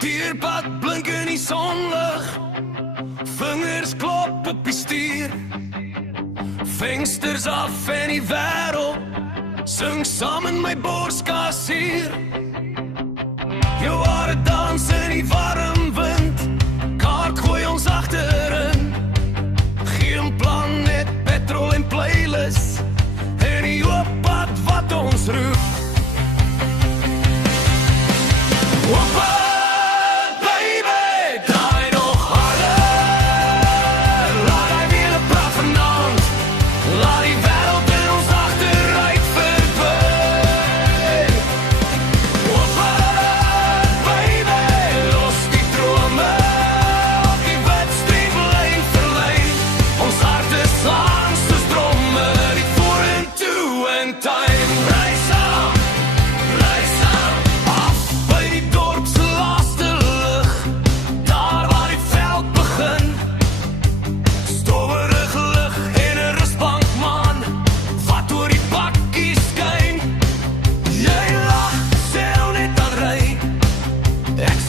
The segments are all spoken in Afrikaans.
Dierpad blink in die sonlig, vingers klop op die stuur. Vensters af en die wêreld sing saam in my borskasier. Jou hare dans in die warm wind, kaart gooi ons agterin. Geen plan, net petrol en playlist, en die oop pad wat ons roep. Hoppa!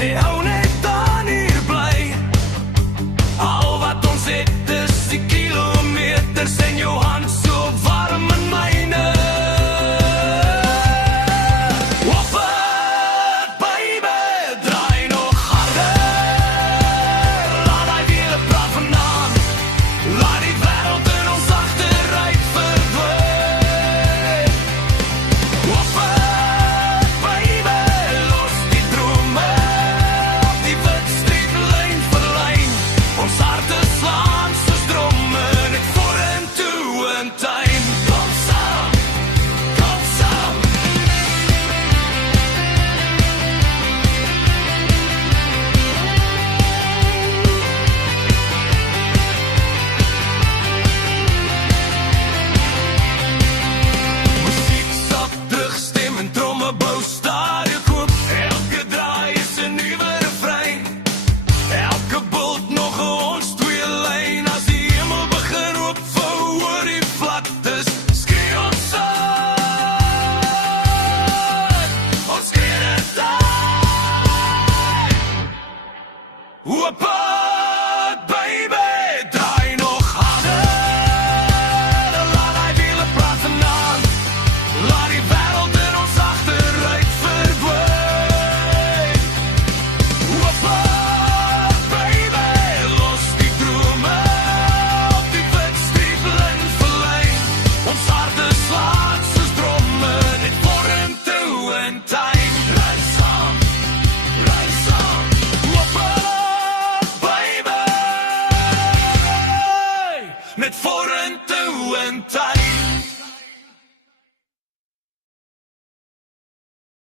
Hou net dan hier bly. Al wat ons het is die kilometers en jou hand so warm in myne. Hoppa, baby, draai nog harder. Laat die wiele praat vandaan. Laat die wêreld in ons agteruit verdwyn. Hoppa, baby, los die drome. Ons harte slaan soos dromme, net vorentoe in tyd. Kom saam, kom saam. Musiek sap terugstem en tromme bou stadium koop. Elke draai is 'n nuwe refrein. Elke bolt nog 'n ons twee lyn. As die hemel begin opvou oor die vlaktes, skree ons uit. Ons skree dit uit. Hoppa, baby, draai nog harder. Laat die wiele praat vandaan. Laat die wêreld in ons agteruit verdwyn. Hoppa, baby, los die drome op die witstreeplyn verlyn. Ons harte slaan soos dromme, net vorentoe in tyd. Ry saam, ry saam. Hoppa, baby, net vorentoe in tyd.